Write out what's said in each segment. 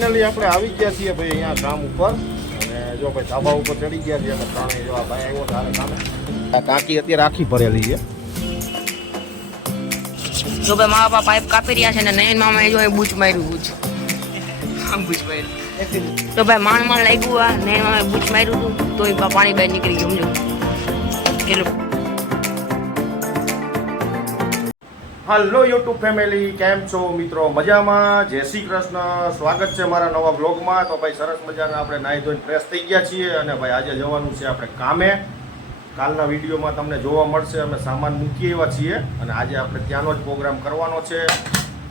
Finally આપણે આવી ગયા છીએ ભાઈ અહીંયા કામ ઉપર. અને જો ભાઈ ધાબા ઉપર ચડી ગયા છીએ અને ત્રણેય જો આ ભાઈ આવ્યો તારે કામે આ ટાંકી અત્યારે આખી ભરેલી છે. જો ભાઈ મારા બાપા પાઇપ કાપી રહ્યા છે ને નયન મામા જો બૂચ માર્યું, બૂચ. બૂચ માર્યું. તો ભાઈ માણ માણ લાગ્યું આ, નયન મામા બૂચ માર્યું હતું તો એ પાણી બહાર નીકળી ગયું, સમજો? કેટલું હલો યુટ્યુબ ફેમિલી કેમ છો મિત્રો? મજામાં? જય શ્રી કૃષ્ણ. સ્વાગત છે મારા નવા બ્લોગમાં તો ભાઈ સરસ મજાના આપણે નાહી ધોઈને ફ્રેશ થઈ ગયા છીએ અને ભાઈ આજે જવાનું છે આપણે કામે. કાલના વિડીયોમાં તમને જોવા મળશે, અમે સામાન મૂકી આવ્યા છીએ અને આજે આપણે ત્યાંનો જ પ્રોગ્રામ કરવાનો છે.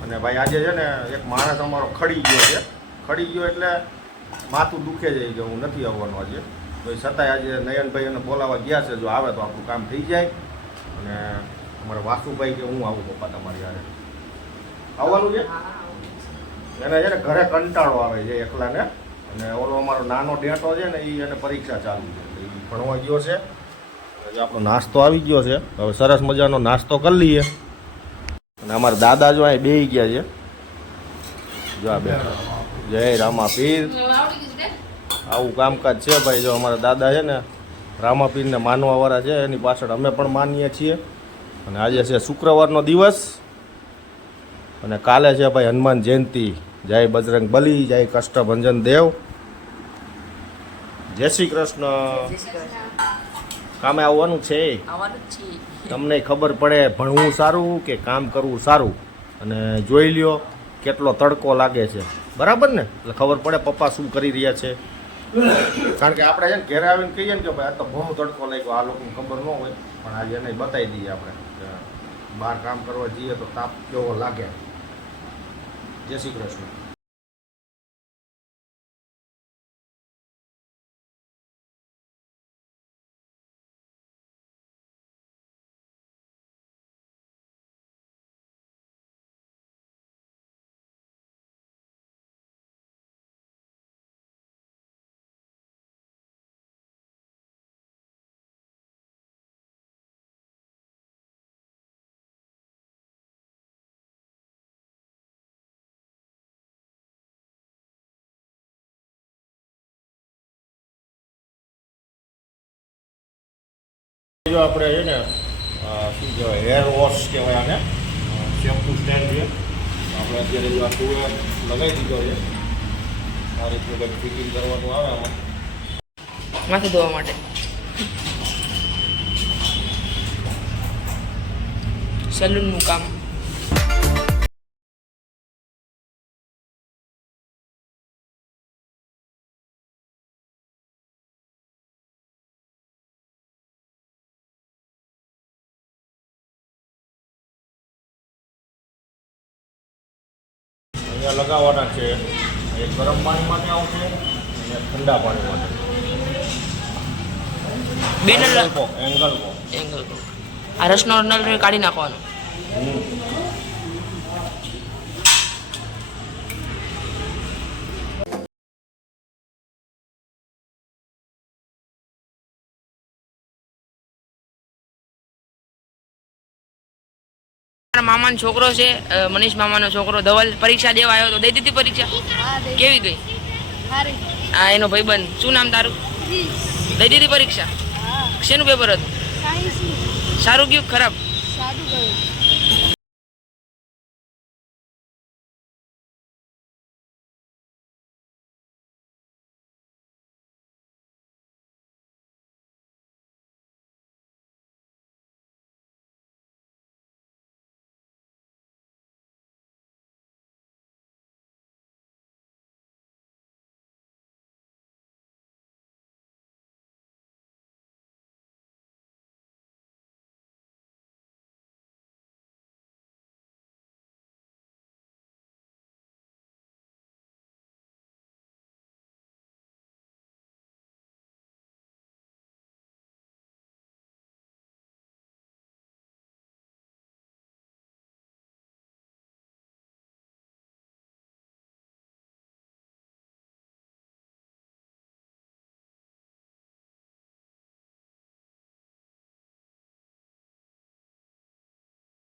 અને ભાઈ આજે છે ને એક માણસ અમારો ખડી ગયો છે. ખડી ગયો એટલે માથું દુખે જ કે હું નથી આવવાનો આજે. તો એ છતાંય આજે નયનભાઈ એને બોલાવવા ગયા છે, જો આવે તો આપણું કામ થઈ જાય. અને અમારા વાસુભાઈ કે હું આવું પપ્પા તમારી યારે આવવાનું છે? એને છે ને ઘરે કંટાળો આવે છે એકલાને. અને ઓલો અમારો નાનો ડેટો છે ને એ એને પરીક્ષા ચાલુ છે. એ ભણવા ગયો છે. આપણો નાસ્તો આવી ગયો છે. હવે સરસ મજાનો નાસ્તો કરી લઈએ. અને અમારા દાદા જો અહીં બેહી ગયા છે. જો આ બે જય રામાપીર. આવું કામકાજ છે ભાઈ. જો અમારા દાદા છે ને રામાપીરને માનવાવાળા છે. એની પાછળ અમે પણ માનીએ છીએ. અને આજે છે શુક્રવારનો દિવસ. અને કાલે છે ભાઈ હનુમાન જયંતિ. જય બજરંગ બલી જય કષ્ટભંજન દેવ. જય શ્રી કૃષ્ણ. કામે આવવાનું છે. તમને ખબર પડે ભણવું સારું કે કામ કરવું સારું? અને જોઈ લ્યો કેટલો તડકો લાગે છે. બરાબર ને? એટલે ખબર પડે પપ્પા શું કરી રહ્યા છે. કારણ કે આપણે છે ને ઘરે આવીને કહીએ ને કે ભાઈ આ તો બહુ તડકો લાગ્યો આ લોકોને ખબર ન હોય પણ આજે એને બતાવી દઈએ આપણે. બહાર કામ કરવા જઈએ તો તાપ કેવો લાગે? જય શ્રી કૃષ્ણ. જો આપણે છે ને શું કહેવાય હેર વોશ કહેવાય આને શેમ્પુ સ્ટેન્ડ છે. આપણે અત્યારે જો આ ટુએ લગાવી દીધો છે. આ રીતનું કંઈક ફિટિંગ કરવાનું આવે આમાં. માથું ધોવા માટે. સલૂનનું કામ. અહીંયા લગાવવાના છે. એ ગરમ પાણી માટે આવશે અને ઠંડા પાણી માટે બે નળ એંગલ એંગલ આ રસનો નળ કાઢી નાખવાનો. હમ. મામાનો છોકરો છે મનીષ મામાનો છોકરો ધવલ પરીક્ષા દેવા આવ્યો તો દઈ દીધી પરીક્ષા? કેવી ગઈ? આ એનો ભાઈબંધ. શું નામ તારું? દઈ દીધી પરીક્ષા? શેનું પેપર હતું? સારું ગયું ખરાબ?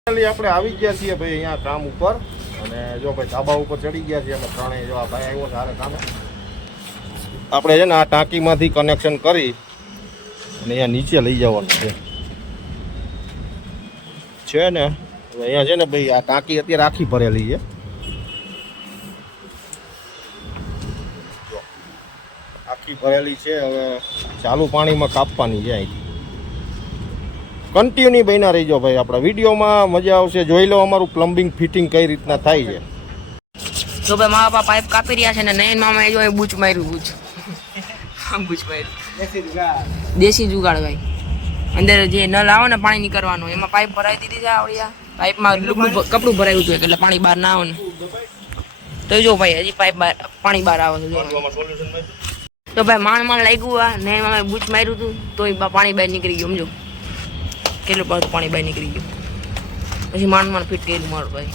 આપણે આવી ગયા છીએ ભાઈ અહીંયા કામ ઉપર. અને જો ભાઈ ધાબા ઉપર ચડી ગયા છીએ અમે ત્રણેય. જો આ ભાઈ આવ્યો સારે કામે આપણે છે ને આ ટાંકીમાંથી કનેક્શન કરી અને અહીંયા નીચે લઈ જવાનું છે. છે ને? અહીંયા છે ને ભાઈ આ ટાંકી અત્યારે આખી ભરેલી છે. આખી ભરેલી છે. હવે ચાલુ પાણીમાં કાપવાની છે અહીંથી. કન્ટિન્યુ બન્યા રહીજો ભાઈ આપણા વિડીયોમાં મજા આવશે. જોઈ લો અમારું પ્લમ્બિંગ ફિટિંગ કઈ રીતના થાય છે. તો ભાઈ મા બાપા પાઇપ કાપી રહ્યા છે ને નયન મામા જો એ બૂચ માર્યું બૂચ. બૂચ માર્યું. દેશી જુગાડ ભાઈ. અંદર જે નળ આવે ને પાણી નીકળવાનું એમાં પાઇપ ભરાઈ દીધી છે આવડ્યા. પાઇપમાં લુગડું કપડું ભરાયું હતું એટલે પાણી બહાર ના આવે ને. તો જો ભાઈ હજી પાઇપ બહાર પાણી બહાર આવે છે તો ભાઈ માણ માણ લાગ્યું આ ને મામા બૂચ માર્યું હતું તો પાણી બહાર નીકળી ગયું સમજો. કેટલું બધું પાણી બહાર નીકળી ગયું. પછી માંડ માંડ ફીટ કર્યું મારું ભાઈ.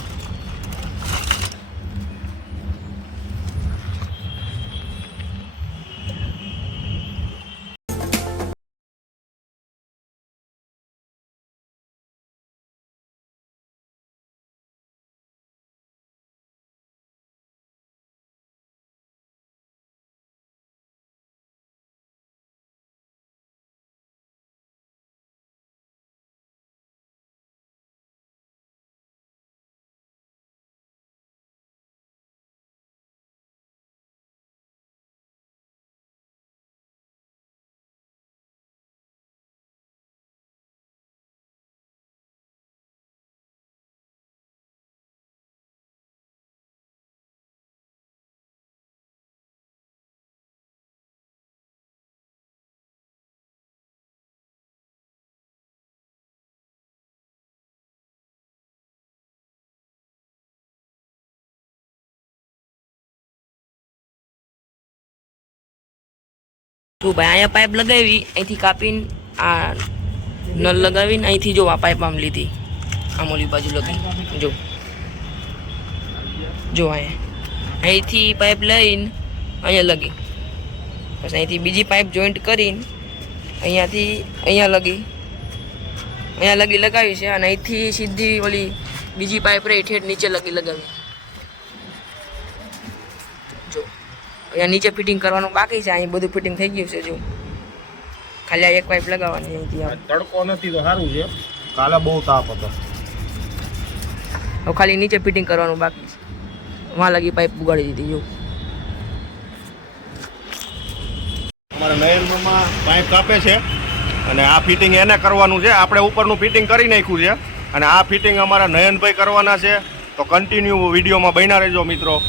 તો ભાઈ, અહીંયા પાઇપ લગાવી, અહીંથી કાપીને આ નળ લગાવીને અહીંથી જો આ પાઇપ આમ લીધી. આમ ઓલી બાજુ લગી જો. જો અહીંયા. અહીંથી પાઇપ લઈને અહીંયા લગી. પછી અહીંથી બીજી પાઇપ જોઈન્ટ કરીને અહીંયાથી અહીંયા લગી. અહીંયા લગી લગાવી છે અને અહીંથી સીધી ઓલી બીજી પાઇપ રહી, ઠેઠ નીચે લગી લગાવી. અહીંયા નીચે ફિટિંગ કરવાનું બાકી છે અહીં બધું ફિટિંગ થઈ ગયું છે જો. ખાલી આ એક પાઇપ લગાવવાની અહીંથી. તડકો નથી તો સારું છે. કાલે બહુ તાપ હતો. હવે ખાલી નીચે ફિટિંગ કરવાનું બાકી છે. વાં લગી પાઇપ ઉગાડી દીધી જો. અમારા નયનમાં પાઇપ કાપે છે અને આ ફિટિંગ એને કરવાનું છે. આપણે ઉપરનું ફિટિંગ કરી નાખ્યું છે. અને આ ફિટિંગ અમારા નયનભાઈ કરવાના છે. તો કન્ટિન્યુ વિડીયોમાં બન્યા રહેજો મિત્રો.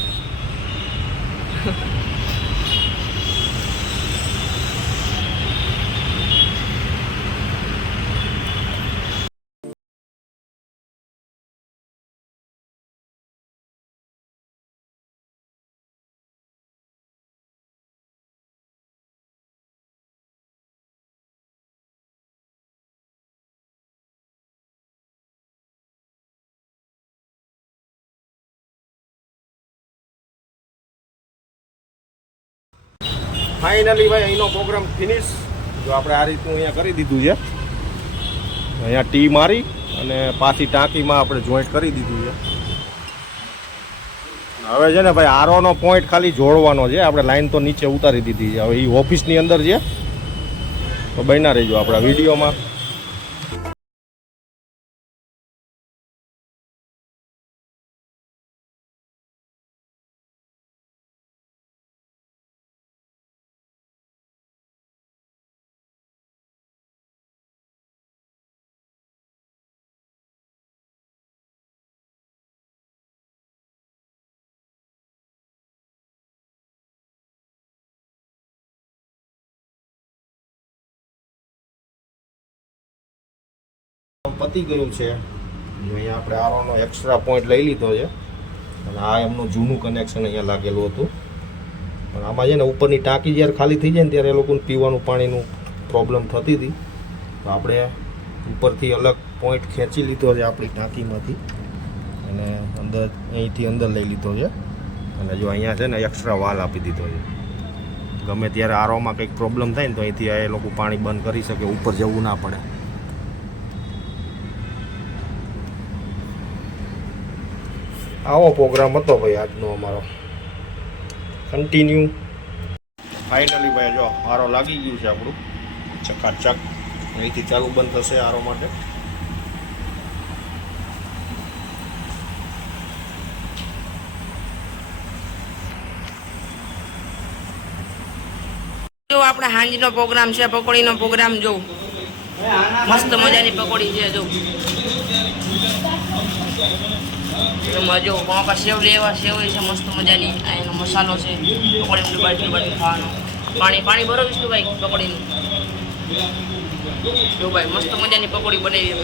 ફાઇનલી ભાઈ, અહીંનો પ્રોગ્રામ ફિનિશ જો આપણે આ રીતનું અહીંયા કરી દીધું છે. અહીંયા ટી મારી અને પાછી ટાંકીમાં આપણે જોઈન્ટ કરી દીધું છે. હવે છે ને ભાઈ આરોનો પોઈન્ટ ખાલી જોડવાનો છે. આપણે લાઈન તો નીચે ઉતારી દીધી છે. હવે એ ઓફિસની અંદર છે. તો બન્યા રહીજો આપણા વિડીયોમાં. પતી ગયું છે. અહીંયા આપણે આરોનો એક્સ્ટ્રા પોઈન્ટ લઈ લીધો છે. અને આ એમનું જૂનું કનેક્શન અહીંયા લાગેલું હતું. પણ આમાં છે ને ઉપરની ટાંકી જ્યારે ખાલી થઈ જાય ને ત્યારે એ લોકોને પીવાનું પાણીનું પ્રોબ્લેમ થતી હતી. તો આપણે ઉપરથી અલગ પોઈન્ટ ખેંચી લીધો છે આપણી ટાંકીમાંથી. અને અંદર, અહીંથી અંદર લઈ લીધો છે. અને જો અહીંયા છે ને એક્સ્ટ્રા વાલ આપી દીધો છે. ગમે ત્યારે આરોમાં કંઈક પ્રોબ્લેમ થાય ને તો અહીંથી એ લોકો પાણી બંધ કરી શકે, ઉપર જવું ના પડે. આવો પ્રોગ્રામ હતો ભાઈ આજનો અમારો. કન્ટિન્યુ ફાઇનલી ભાઈ જો આરો લાગી ગયું છે આપણું. ચકાચક. અહીંથી ચાલુ બંધ થશે આરો માટે. જો આપણે હાંજનો પ્રોગ્રામ છે પકોડીનો પ્રોગ્રામ જો. મસ્ત મજાની પકોડી છે જો. જો બાપા સેવ લેવા, સેવ છે, મસ્ત મજાની. એનો મસાલો છે, પકોડી ડુબાડી ડુબાડી ખાવાનો. પાણી પાણી ભરો વિષ્ણુભાઈ પકોડીનું. જો ભાઈ, મસ્ત મજાની પકોડી બનાવી.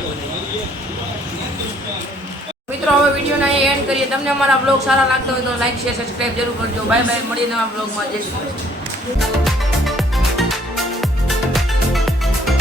મિત્રો, હવે વિડીયોને અહીં એન્ડ કરીએ. તમને અમારા બ્લોગ સારા લાગતા હોય તો લાઈક શેર સબસ્ક્રાઈબ જરૂર કરજો. બાય બાય મળીએ નવા બ્લોગમાં જય